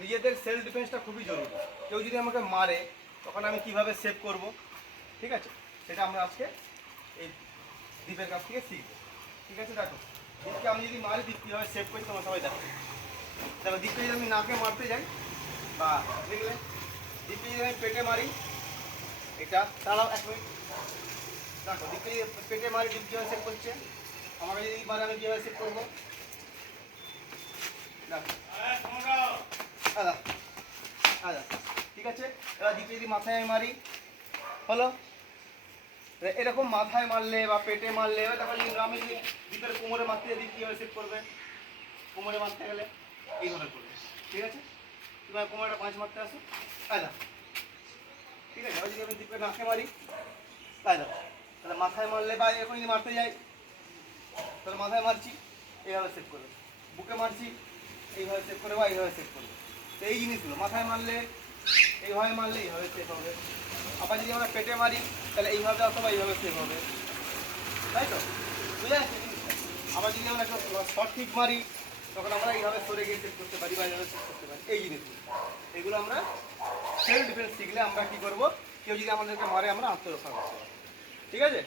নিজেদের সেলফ ডিফেন্সটা খুবই জরুরি। কেউ যদি আমাকে মারে তখন আমি কিভাবে সেভ করব, ঠিক আছে, সেটা আমরা আজকে এই দীপের কাছ থেকে শিখবো। ঠিক আছে, দেখো দীপকে আমি যদি মারি, দীপ কীভাবে সেভ করি তোমার সবাই দেখো। দেখো দীপকে যদি আমি নাকে মারতে যাই বা দেখলে দীপকে যদি আমি পেটে মারি, এটা দাঁড়াও 1 মিনিট, দেখো দীপকে যদি পেটে মারি দীপ কীভাবে সেভ করছে, আমাকে যদি মারে আমি কীভাবে সেভ করবো, দেখো আদা আদা, ঠিক আছে। এবার দীপকে যদি মাথায় আমি মারি, হলো এরকম মাথায় মারলে বা পেটে মারলে, এবার দেখো আমি যদি দীপের কোমরে মারতে যাই, দীপ কীভাবে সেভ করবে, কোমরে মারতে গেলে এইভাবে করবে, ঠিক আছে। তোমার কোমরটা 5 মারতে আসো, আদা, ঠিক আছে। এবার যদি আমি দীপের নাকে মারি, আদা, তাহলে মাথায় মারলে বা এরকম যদি মারতে যাই, তাহলে মাথায় মারছি এইভাবে সেভ করবে, বুকে মারছি এইভাবে সেভ করবে বা এইভাবে সেভ করবে। তো এই জিনিসগুলো মাথায় মারলে এইভাবে মারলে এইভাবে সেভ হবে। আবার যদি আমরা পেটে মারি তাহলে এইভাবে অথবা এইভাবে সেভ হবে, তাই তো, বুঝে যাচ্ছে জিনিসটা। আবার যদি আমরা একটা শর্ট কিক মারি তখন আমরা এইভাবে সরে গিয়ে সেভ করতে পারি বা এইভাবে সেভ করতে পারি। এই জিনিসগুলো, এগুলো আমরা সেলফ ডিফেন্স শিখলে আমরা কী করবো, কেউ যদি আমাদেরকে মারে আমরা আত্মরক্ষা করতে পারবো, ঠিক আছে।